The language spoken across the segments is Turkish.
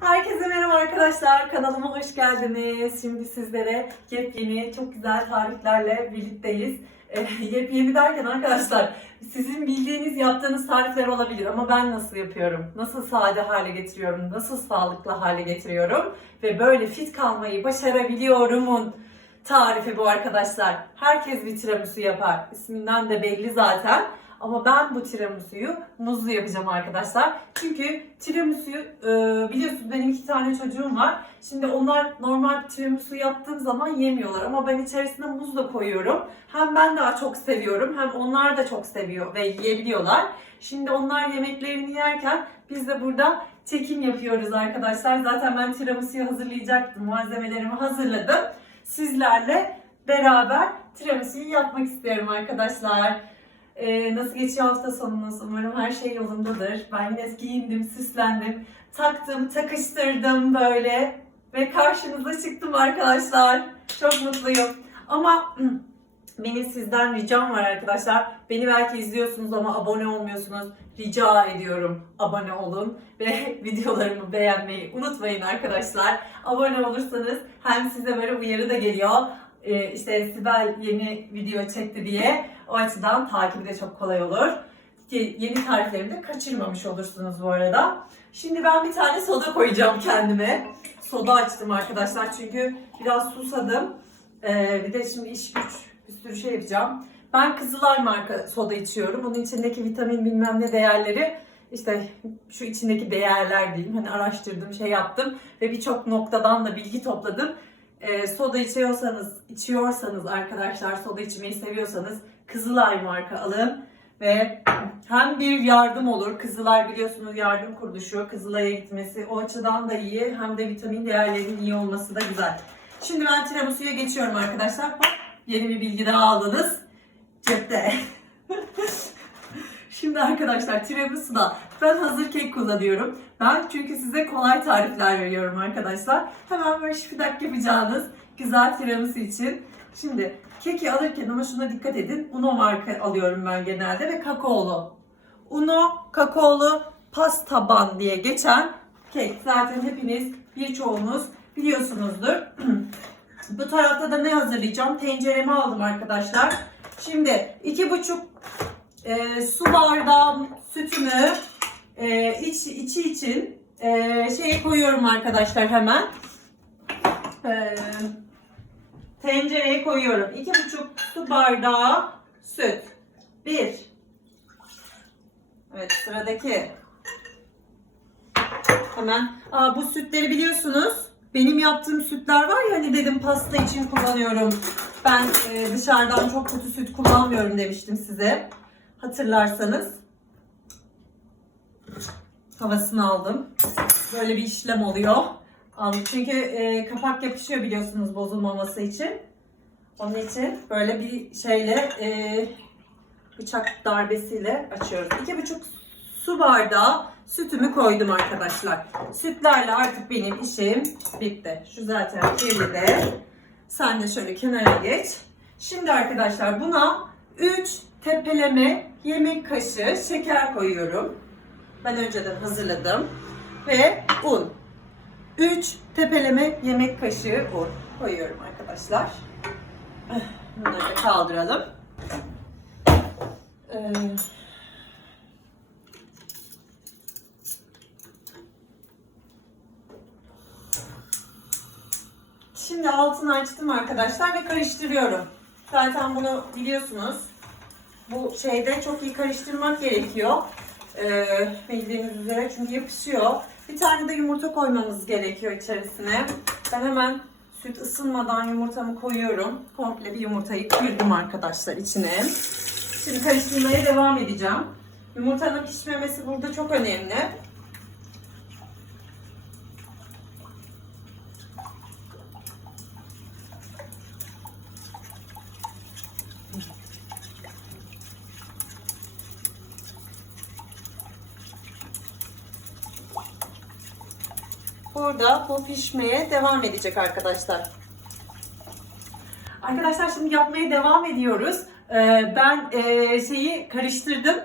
Herkese merhaba arkadaşlar. Kanalıma hoş geldiniz. Şimdi sizlere yepyeni, çok güzel tariflerle birlikteyiz. E, yepyeni derken arkadaşlar, sizin bildiğiniz, yaptığınız tarifler olabilir ama ben nasıl yapıyorum? Nasıl sade hale getiriyorum? Nasıl sağlıklı hale getiriyorum? Ve böyle fit kalmayı başarabiliyorumun tarifi bu arkadaşlar. Herkes bir tiramisu yapar. İsminden de belli zaten. Ama ben bu tiramisu'yu muzlu yapacağım arkadaşlar. Çünkü tiramisu'yu e, biliyorsunuz benim iki tane çocuğum var. Şimdi onlar normal tiramisu yaptığım zaman yemiyorlar. Ama ben içerisine muz da koyuyorum. Hem ben daha çok seviyorum hem onlar da çok seviyor ve yiyebiliyorlar. Şimdi onlar yemeklerini yerken biz de burada çekim yapıyoruz arkadaşlar. Zaten ben tiramisu'yu hazırlayacaktım. Malzemelerimi hazırladım. Sizlerle beraber tiramisu'yu yapmak istiyorum arkadaşlar. Ee, nasıl geçiyor hafta sonunuz? Umarım her şey yolundadır. Ben yine giyindim, süslendim, taktım, takıştırdım böyle ve karşınıza çıktım arkadaşlar. Çok mutluyum. Ama benim sizden ricam var arkadaşlar. Beni belki izliyorsunuz ama abone olmuyorsunuz. Rica ediyorum abone olun ve videolarımı beğenmeyi unutmayın arkadaşlar. Abone olursanız hem size böyle uyarı da geliyor. Ee, işte Sibel yeni video çekti diye o açıdan takibi de çok kolay olur. Ki Yeni tariflerimi de kaçırmamış olursunuz bu arada. Şimdi ben bir tane soda koyacağım kendime. Soda açtım arkadaşlar çünkü biraz susadım. Ee, bir de şimdi iş güç bir sürü şey yapacağım. Ben Kızılay marka soda içiyorum. Bunun içindeki vitamin bilmem ne değerleri işte şu içindeki değerler diyeyim. Hani araştırdım, şey yaptım ve birçok noktadan da bilgi topladım. Ee, soda içiyorsanız, içiyorsanız arkadaşlar soda içmeyi seviyorsanız Kızılay marka alın ve hem bir yardım olur. Kızılay biliyorsunuz yardım kuruluşu. Kızılay'a gitmesi o açıdan da iyi. Hem de vitamin değerlerinin iyi olması da güzel. Şimdi ben tiramisu'ya geçiyorum arkadaşlar. Hop, yeni bir bilgi daha aldınız. Cepte. Şimdi arkadaşlar tiramisu'da ben hazır kek kullanıyorum. Ben çünkü size kolay tarifler veriyorum arkadaşlar. Hemen böyle şifidak yapacağınız güzel tiramisu için. Şimdi keki alırken ama şuna dikkat edin. Uno marka alıyorum ben genelde ve kakaolu. Uno kakaolu pastaban diye geçen kek. Zaten hepiniz birçoğunuz biliyorsunuzdur. Bu tarafta da ne hazırlayacağım? Tenceremi aldım arkadaşlar. Şimdi iki buçuk e, su bardağı sütümü e, iç, içi için e, şeye koyuyorum arkadaşlar hemen. E, tencereye koyuyorum. iki buçuk su bardağı süt. Bir. Evet sıradaki. Hemen. Aa, bu sütleri biliyorsunuz. Benim yaptığım sütler var ya hani dedim pasta için kullanıyorum. Ben e, dışarıdan çok kötü süt kullanmıyorum demiştim size. Hatırlarsanız. Havasını aldım. Böyle bir işlem oluyor. Aldım. Çünkü e, kapak yapışıyor biliyorsunuz bozulmaması için. Onun için böyle bir şeyle e, bıçak darbesiyle açıyoruz. İki buçuk su bardağı sütümü koydum arkadaşlar. Sütlerle artık benim işim bitti. Şu zaten kirli de. Sen de şöyle kenara geç. Şimdi arkadaşlar buna 3 tepeleme yemek kaşığı şeker koyuyorum. Ben önceden hazırladım. Ve un. 3 tepeleme yemek kaşığı un koyuyorum arkadaşlar. Bunları da kaldıralım. Ee, Şimdi altını açtım arkadaşlar ve karıştırıyorum. Zaten bunu biliyorsunuz. Bu şeyde çok iyi karıştırmak gerekiyor. Ee, bildiğiniz üzere çünkü yapışıyor. Bir tane de yumurta koymamız gerekiyor içerisine. Ben hemen süt ısınmadan yumurtamı koyuyorum. Komple bir yumurtayı kırdım arkadaşlar içine. Şimdi karıştırmaya devam edeceğim. Yumurtanın pişmemesi burada çok önemli. Burada bu pişmeye devam edecek arkadaşlar. Arkadaşlar şimdi yapmaya devam ediyoruz. Ee, ben e, şeyi karıştırdım.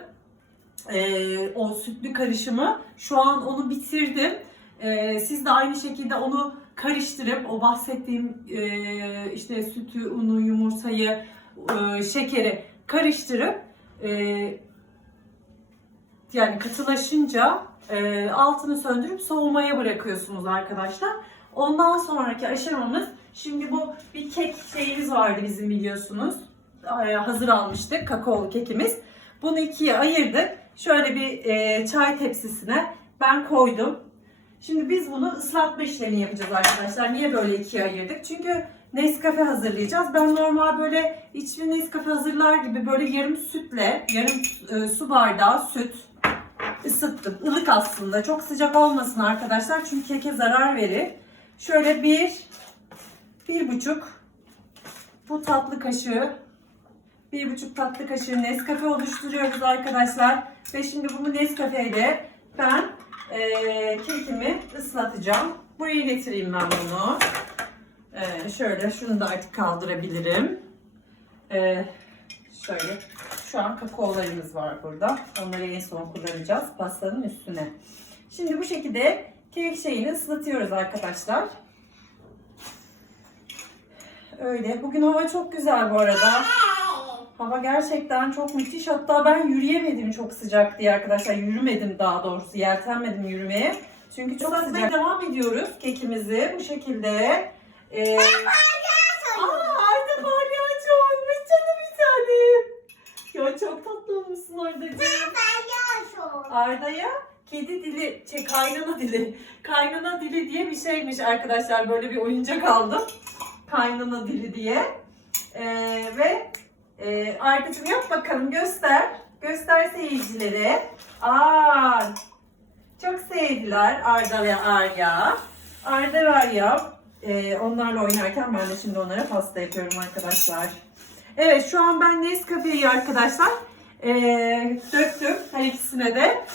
Ee, o sütlü karışımı. Şu an onu bitirdim. Ee, siz de aynı şekilde onu karıştırıp o bahsettiğim e, işte sütü, unu, yumurtayı, e, şekeri karıştırıp yani katılaşınca e, altını söndürüp soğumaya bırakıyorsunuz arkadaşlar. Ondan sonraki aşamamız şimdi bu bir kek şeyimiz vardı bizim biliyorsunuz. E, hazır almıştık kakaolu kekimiz. Bunu ikiye ayırdık. Şöyle bir e, çay tepsisine ben koydum. Şimdi biz bunu ıslatma işlemi yapacağız arkadaşlar. Niye böyle ikiye ayırdık? Çünkü Nescafe hazırlayacağız. Ben normal böyle içli Nescafe hazırlar gibi böyle yarım sütle, yarım e, su bardağı süt ısıttım. Ilık aslında. Çok sıcak olmasın arkadaşlar. Çünkü keke zarar verir. Şöyle bir, bir buçuk bu tatlı kaşığı bir buçuk tatlı kaşığı Nescafe oluşturuyoruz arkadaşlar. Ve şimdi bunu Nescafe'yle ben eee kekimi ıslatacağım. Buraya getireyim ben bunu. Eee, şöyle şunu da artık kaldırabilirim. Eee, şöyle şu an kakaolarımız var burada. Onları en son kullanacağız pastanın üstüne. Şimdi bu şekilde kek şeyini ıslatıyoruz arkadaşlar. Öyle. Bugün hava çok güzel bu arada. Hava gerçekten çok müthiş. Hatta ben yürüyemedim çok sıcak diye arkadaşlar. Yürümedim daha doğrusu. Yeltenmedim yürümeye. Çünkü çok sıcak. Devam ediyoruz kekimizi bu şekilde. Ee, Aa, Arda palyaço olmuş canım bir tanem. Ya çok tatlı olmuşsun Arda'cığım. Arda'ya kedi dili, şey kaynana dili, kaynana dili diye bir şeymiş arkadaşlar. Böyle bir oyuncak aldım. Kaynana dili diye. Ee, ve e, Arda'cığım yap bakalım göster. Göster seyircilere. Aa, çok sevdiler Arda ve Arya. Arda ve Arya e, onlarla oynarken ben de şimdi onlara pasta yapıyorum arkadaşlar. Evet şu an ben Nescafe'yi arkadaşlar e, döktüm her ikisine de.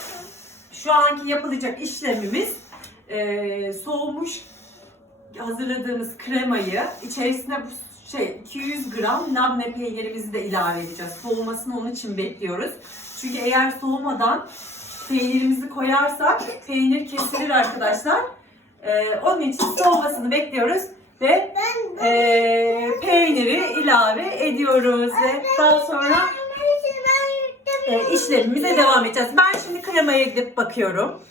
Şu anki yapılacak işlemimiz e, soğumuş hazırladığımız kremayı içerisine bu şey 200 gram labne peynirimizi de ilave edeceğiz. Soğumasını onun için bekliyoruz. Çünkü eğer soğumadan peynirimizi koyarsak peynir kesilir arkadaşlar. E, onun için soğumasını bekliyoruz ve e, peyniri ilave ediyoruz ve daha sonra e, işlemimize devam edeceğiz. Ben şimdi kremaya gidip bakıyorum.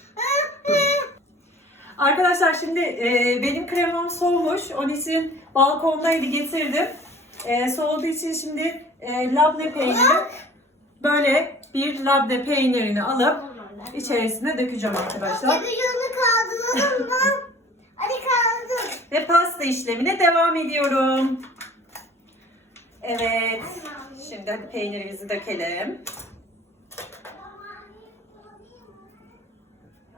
Arkadaşlar şimdi e, benim kremam soğumuş. Onun için balkondaydı getirdim. E, soğuduğu için şimdi e, labne peyniri böyle bir labne peynirini alıp içerisine dökeceğim arkadaşlar. Televizyonu kaldıralım mı? Hadi kaldır. Ve pasta işlemine devam ediyorum. Evet. Şimdi hadi peynirimizi dökelim.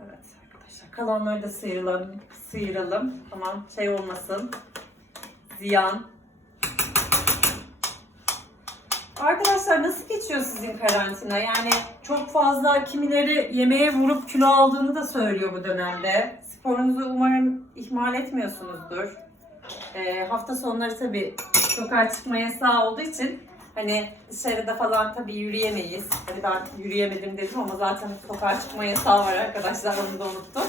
Evet arkadaşlar kalanları da sıyıralım. Sıyıralım. Tamam şey olmasın. Ziyan. Arkadaşlar nasıl geçiyor sizin karantina? Yani çok fazla kimileri yemeğe vurup kilo aldığını da söylüyor bu dönemde. Sporunuzu umarım ihmal etmiyorsunuzdur. Ee, hafta sonları tabii sokağa çıkma yasağı olduğu için hani dışarıda falan tabii yürüyemeyiz. Hani ben yürüyemedim dedim ama zaten sokağa çıkma yasağı var arkadaşlar onu da unuttum.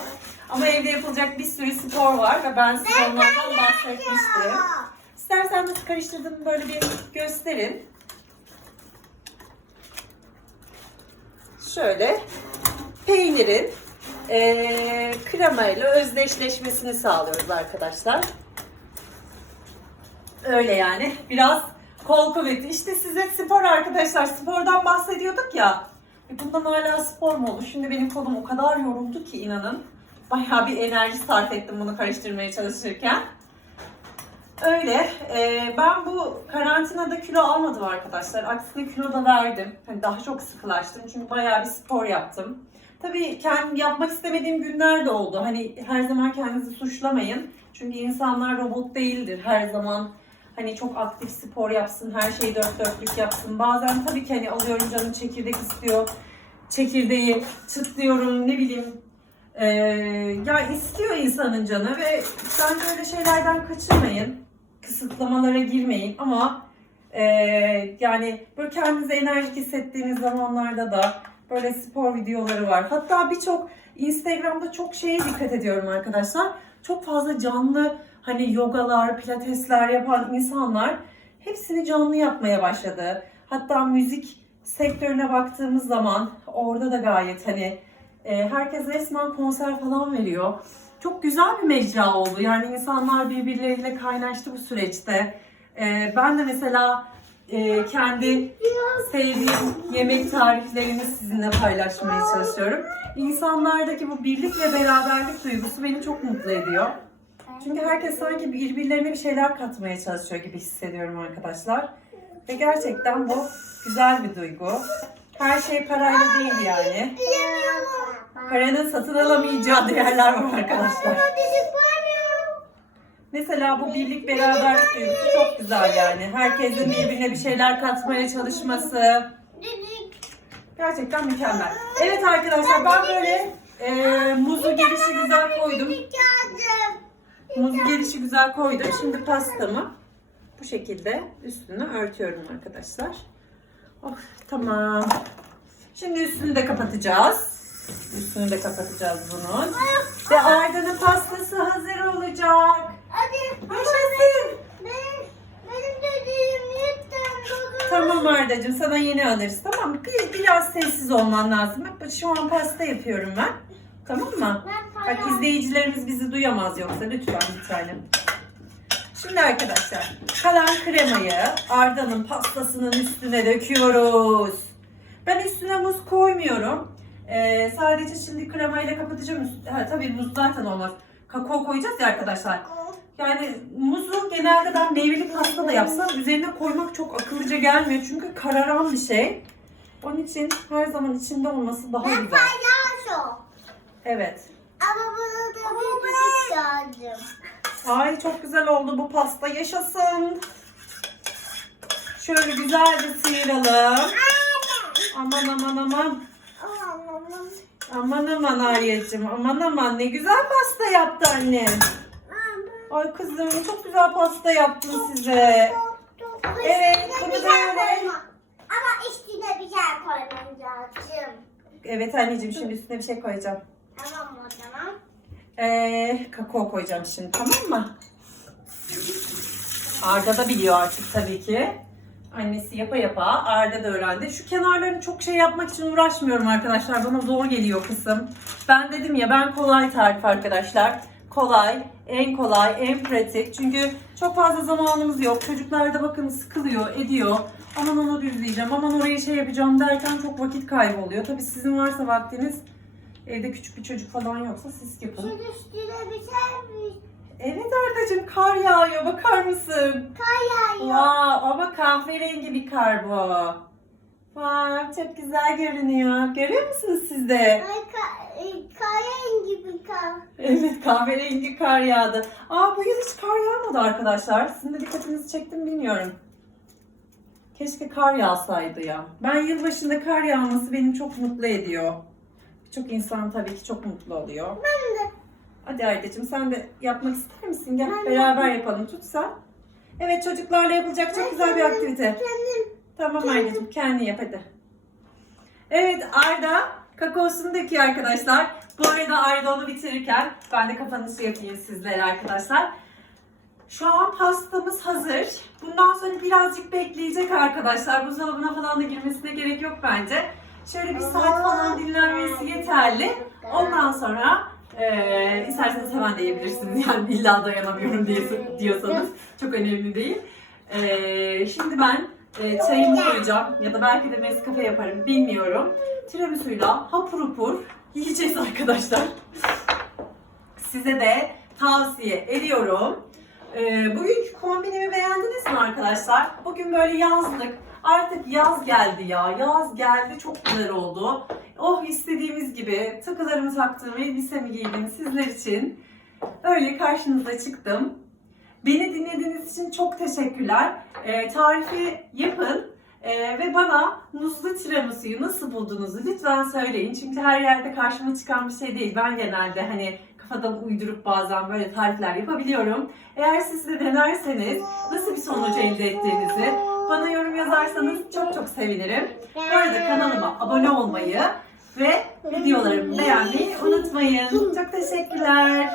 Ama evde yapılacak bir sürü spor var ve ben sporlardan bahsetmiştim. İstersen nasıl karıştırdığımı böyle bir gösterin. Şöyle peynirin eee kremayla özdeşleşmesini sağlıyoruz arkadaşlar. Öyle yani. Biraz kol kuvveti. İşte size spor arkadaşlar. Spordan bahsediyorduk ya. E bundan hala spor mu olur? Şimdi benim kolum o kadar yoruldu ki inanın. Bayağı bir enerji sarf ettim bunu karıştırmaya çalışırken. Öyle. Ee, ben bu karantinada kilo almadım arkadaşlar. Aksine kilo da verdim. Hani daha çok sıkılaştım. Çünkü bayağı bir spor yaptım. Tabii kendim yapmak istemediğim günler de oldu. Hani her zaman kendinizi suçlamayın. Çünkü insanlar robot değildir. Her zaman hani çok aktif spor yapsın, her şeyi dört dörtlük yapsın. Bazen tabii ki hani alıyorum canım çekirdek istiyor. Çekirdeği çıtlıyorum ne bileyim ee, ya istiyor insanın canı ve bence öyle şeylerden kaçırmayın. Kısıtlamalara girmeyin ama ee, yani böyle kendinizi enerjik hissettiğiniz zamanlarda da böyle spor videoları var. Hatta birçok Instagram'da çok şeye dikkat ediyorum arkadaşlar. Çok fazla canlı hani yogalar, pilatesler yapan insanlar hepsini canlı yapmaya başladı. Hatta müzik sektörüne baktığımız zaman orada da gayet hani e, herkes resmen konser falan veriyor. Çok güzel bir mecra oldu. Yani insanlar birbirleriyle kaynaştı bu süreçte. E, ben de mesela e, kendi sevdiğim yemek tariflerimi sizinle paylaşmaya çalışıyorum. İnsanlardaki bu birlik ve beraberlik duygusu beni çok mutlu ediyor. Çünkü herkes sanki birbirlerine bir şeyler katmaya çalışıyor gibi hissediyorum arkadaşlar. Ve gerçekten bu güzel bir duygu. Her şey parayla değil yani. Paranın satın alamayacağı değerler var arkadaşlar. Mesela bu birlik duygusu çok güzel yani. Herkesin birbirine bir şeyler katmaya çalışması. Gerçekten mükemmel. Evet arkadaşlar ben böyle e, muzu gelişi güzel koydum. Muzu gelişi güzel koydum. Şimdi pastamı bu şekilde üstüne örtüyorum arkadaşlar. Oh, tamam. Şimdi üstünü de kapatacağız. Üstünü de kapatacağız bunun. Ve Arda'nın pastası hazır olacak. Yaşasın. Benim dediğim lütfen baba. Tamam Arda'cığım sana yeni alırız tamam mı? Bir, biraz sessiz olman lazım. Bak şu an pasta yapıyorum ben. Tamam mı? Bak izleyicilerimiz bizi duyamaz yoksa lütfen bir tanem. Şimdi arkadaşlar kalan kremayı Arda'nın pastasının üstüne döküyoruz. Ben üstüne muz koymuyorum. Ee, sadece şimdi kremayla kapatacağım. Ha, tabii muz zaten olmaz. Kakao koyacağız ya arkadaşlar. Yani muzu genelde ben meyveli pasta da yapsam üzerine koymak çok akıllıca gelmiyor. Çünkü kararan bir şey. Onun için her zaman içinde olması daha güzel. Evet. Ama bunu da bir lazım. Ay çok güzel oldu bu pasta. Yaşasın. Şöyle güzelce sıyıralım. Aman aman aman. Aman aman Arya'cığım. Aman aman ne güzel pasta yaptı annem. Ay kızım çok güzel pasta yaptın size. Evet, bunu şey koyma. Ama üstüne bir şey koymam lazım. Evet anneciğim şimdi üstüne bir şey koyacağım. Tamam o zaman. Ee, kakao koyacağım şimdi tamam mı? Arda da biliyor artık tabii ki. Annesi yapa yapa Arda da öğrendi. Şu kenarlarını çok şey yapmak için uğraşmıyorum arkadaşlar. Bana zor geliyor kısım. Ben dedim ya ben kolay tarif arkadaşlar. Kolay, en kolay, en pratik. Çünkü çok fazla zamanımız yok. Çocuklar da bakın sıkılıyor, ediyor. Aman onu düzleyeceğim, aman oraya şey yapacağım derken çok vakit kaybı oluyor. Tabii sizin varsa vaktiniz evde küçük bir çocuk falan yoksa siz yapın. Şimdi üstüne bir şey mi? Evet Arda'cığım kar yağıyor bakar mısın? Kar yağıyor. Vay ama kahverengi bir kar bu. Vay çok güzel görünüyor. Görüyor musunuz siz de? Ay, ka- e, Kahverengi bir kar. Evet kahverengi kar yağdı. Aa bu yıl hiç kar yağmadı arkadaşlar. Sizin de dikkatinizi çektim bilmiyorum. Keşke kar yağsaydı ya. Ben yılbaşında kar yağması beni çok mutlu ediyor. Birçok insan tabii ki çok mutlu oluyor. Ben de. Hadi Aydacığım sen de yapmak ister misin? Gel Ben de beraber yapalım. Tut sen. Evet çocuklarla yapılacak çok güzel bir aktivite. Kendim. Tamam Aydacığım kendi yap hadi. Evet Arda kakaosunu döküyor arkadaşlar. Bu arada Arda onu bitirirken ben de kapanışı yapayım sizlere arkadaşlar. Şu an pastamız hazır. Bundan sonra birazcık bekleyecek arkadaşlar. Buzdolabına falan da girmesine gerek yok bence. Şöyle bir saat falan dinlenmesi yeterli. Ondan sonra eee isterseniz hemen de yiyebilirsiniz. Yani illa dayanamıyorum diyorsanız çok önemli değil. Eee, şimdi ben e, çayımı koyacağım ya da belki de Nescafe yaparım bilmiyorum. Tiramisu'yla hapur hapur yiyeceğiz arkadaşlar. Size de tavsiye ediyorum. Ee, bugünkü kombinimi beğendiniz mi arkadaşlar? Bugün böyle yazlık. Artık yaz geldi ya. Yaz geldi. Çok güzel oldu. Oh istediğimiz gibi takılarımı taktım, elbisemi giydim sizler için. Öyle karşınıza çıktım. Beni dinlediğiniz için çok teşekkürler. Ee, tarifi yapın ee, ve bana muzlu tiramisu'yu nasıl bulduğunuzu lütfen söyleyin. Çünkü her yerde karşıma çıkan bir şey değil. Ben genelde hani kafadan uydurup bazen böyle tarifler yapabiliyorum. Eğer siz de denerseniz nasıl bir sonuç elde ettiğinizi bana yorum yazarsanız çok çok sevinirim. Bu arada kanalıma abone olmayı ve videolarımı beğenmeyi unutmayın. Çok teşekkürler.